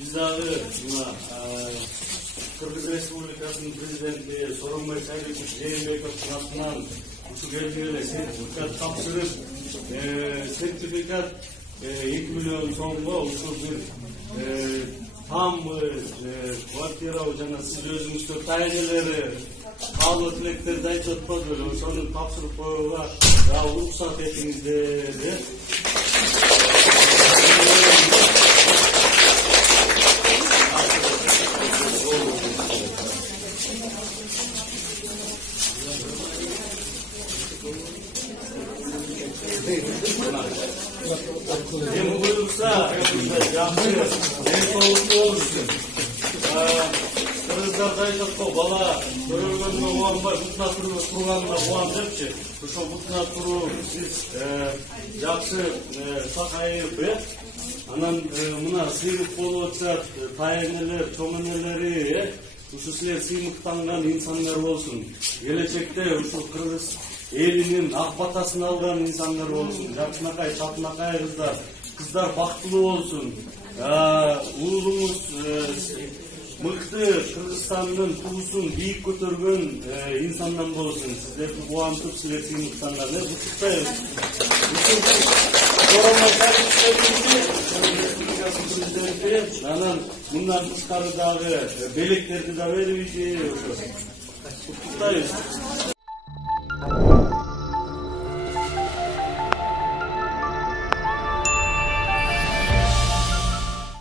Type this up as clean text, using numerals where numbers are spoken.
Biz dagы мына Кыргыз Республикасынын президенти Сооронбай Сайбекович Жээнбековдун атынан ушул келип эле сертификат тапшырып, сертификат 2 миллион сомго ушул бир там квартира жана сиз өзүңүздөр тайынелери каалоо тилектерди айтып атпадыбы, ошону тапшырып коюуга дагы уруксат этиңиздер деп. Эми буюрса, жакшы денсаулыктуу болушун. Кыргыздарда айтат го, бала көргөнгө убанбай, бутуна турганына убан депчи. Ошол бутуна туруп, сиз жакшы сакайып, анан мына сыймык болуп атат, тайынелер, чоң энелери, ушу силер сыймыктанган инсандар болсун. Келечекте ушул Кыргыз элинин ак батасын алган инсандар болсун. Жакшынакай, чатынакай кыздар бактылуу болсун. Уулуңуз мыкты Кыргызстандын туусун бийик көтөргөн инсандан болсун. Сиздерди кубантып, силер сыймыктанган. Президенти анан мындан тышкары дагы белектерди да берип, ошо.